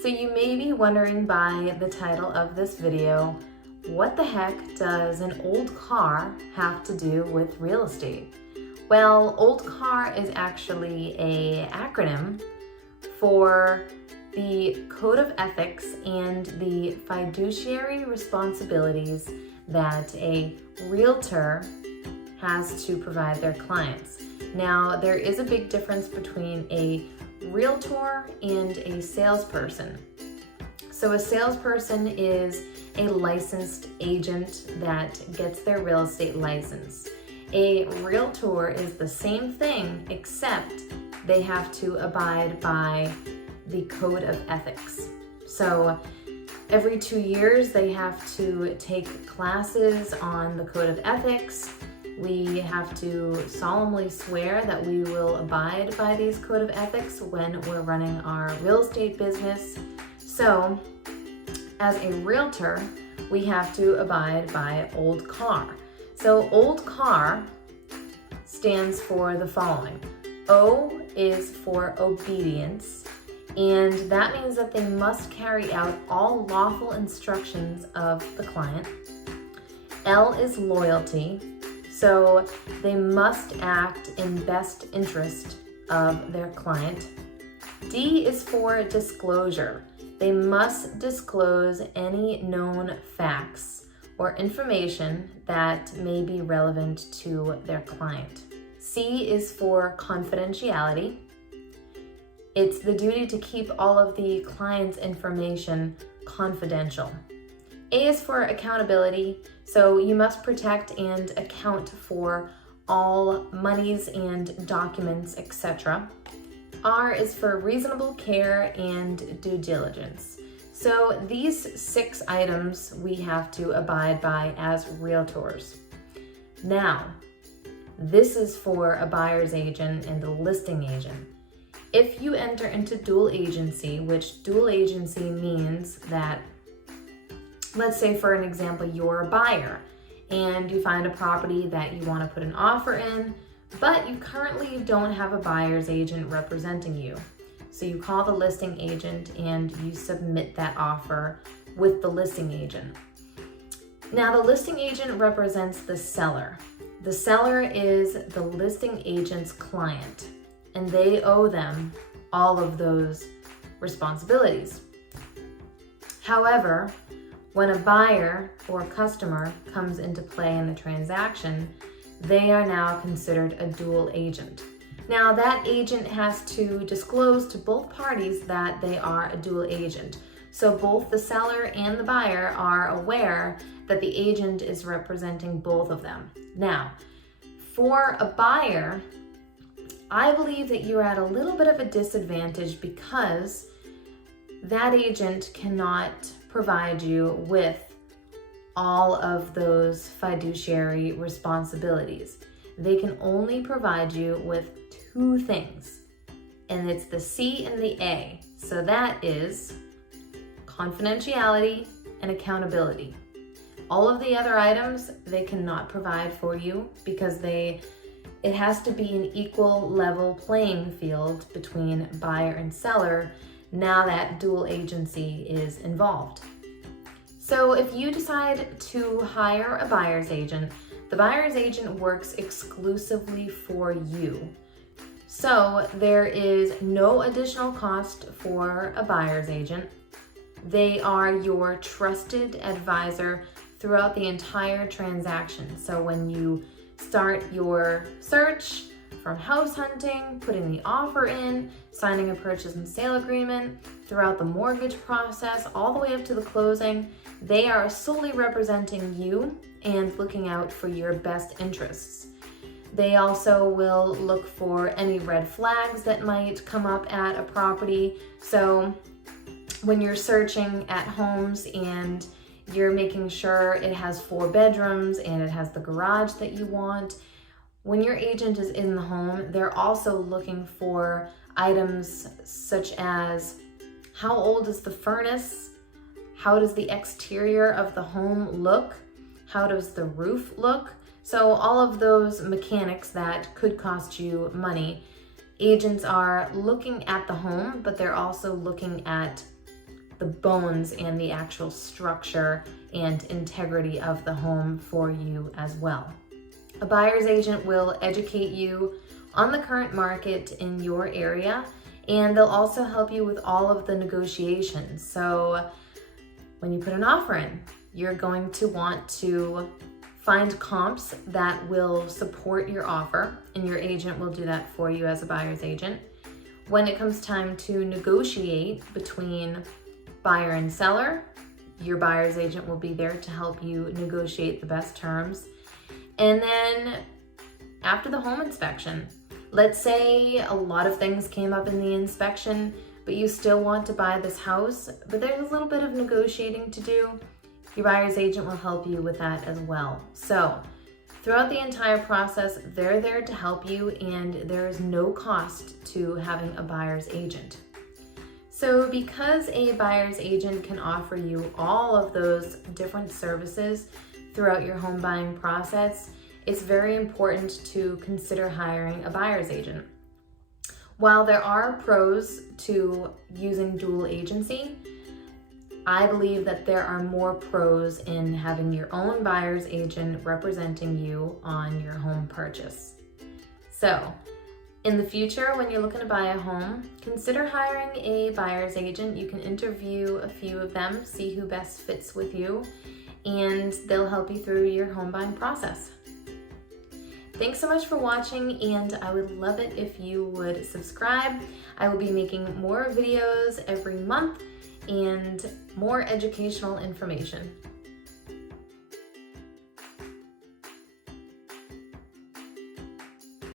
So you may be wondering by the title of this video, what the heck does an old car have to do with real estate? Well, old car is actually an acronym for the Code of Ethics and the fiduciary responsibilities that a realtor has to provide their clients. Now, there is a big difference between a realtor and a salesperson. So a salesperson is a licensed agent that gets their real estate license. A realtor is the same thing, except they have to abide by the Code of Ethics. So every 2 years, they have to take classes on the Code of Ethics. We have to solemnly swear that we will abide by these Code of Ethics when we're running our real estate business. So, as a realtor, we have to abide by old car. So, old car stands for the following. O is for obedience, and that means that they must carry out all lawful instructions of the client. L is loyalty. So they must act in best interest of their client. D is for disclosure. They must disclose any known facts or information that may be relevant to their client. C is for confidentiality. It's the duty to keep all of the client's information confidential. A is for accountability, so you must protect and account for all monies and documents, etc. R is for reasonable care and due diligence. So these 6 items we have to abide by as realtors. Now, this is for a buyer's agent and a listing agent. If you enter into dual agency, which dual agency means that, let's say for an example, you're a buyer and you find a property that you want to put an offer in, but you currently don't have a buyer's agent representing you. So you call the listing agent and you submit that offer with the listing agent. Now the listing agent represents the seller. The seller is the listing agent's client, and they owe them all of those responsibilities. However, when a buyer or customer comes into play in the transaction, they are now considered a dual agent. Now, that agent has to disclose to both parties that they are a dual agent. So both the seller and the buyer are aware that the agent is representing both of them. Now, for a buyer, I believe that you're at a little bit of a disadvantage because that agent cannot provide you with all of those fiduciary responsibilities. They can only provide you with 2 things, and it's the C and the A. So that is confidentiality and accountability. All of the other items they cannot provide for you because it has to be an equal level playing field between buyer and seller now that dual agency is involved. So if you decide to hire a buyer's agent, the buyer's agent works exclusively for you. So there is no additional cost for a buyer's agent. They are your trusted advisor throughout the entire transaction. So when you start your search, from house hunting, putting the offer in, signing a purchase and sale agreement, throughout the mortgage process, all the way up to the closing, they are solely representing you and looking out for your best interests. They also will look for any red flags that might come up at a property. So when you're searching at homes and you're making sure it has 4 bedrooms and it has the garage that you want, when your agent is in the home, they're also looking for items such as how old is the furnace, how does the exterior of the home look, how does the roof look. So all of those mechanics that could cost you money, agents are looking at the home, but they're also looking at the bones and the actual structure and integrity of the home for you as well. A buyer's agent will educate you on the current market in your area, and they'll also help you with all of the negotiations. So when you put an offer in, you're going to want to find comps that will support your offer, and your agent will do that for you as a buyer's agent. When it comes time to negotiate between buyer and seller, your buyer's agent will be there to help you negotiate the best terms. And then after the home inspection, let's say a lot of things came up in the inspection, but you still want to buy this house, but there's a little bit of negotiating to do. Your buyer's agent will help you with that as well. So throughout the entire process, they're there to help you, and there is no cost to having a buyer's agent. So because a buyer's agent can offer you all of those different services throughout your home buying process, it's very important to consider hiring a buyer's agent. While there are pros to using dual agency, I believe that there are more pros in having your own buyer's agent representing you on your home purchase. So, in the future, when you're looking to buy a home, consider hiring a buyer's agent. You can interview a few of them, see who best fits with you, and they'll help you through your home buying process. Thanks so much for watching, and I would love it if you would subscribe. I will be making more videos every month and more educational information.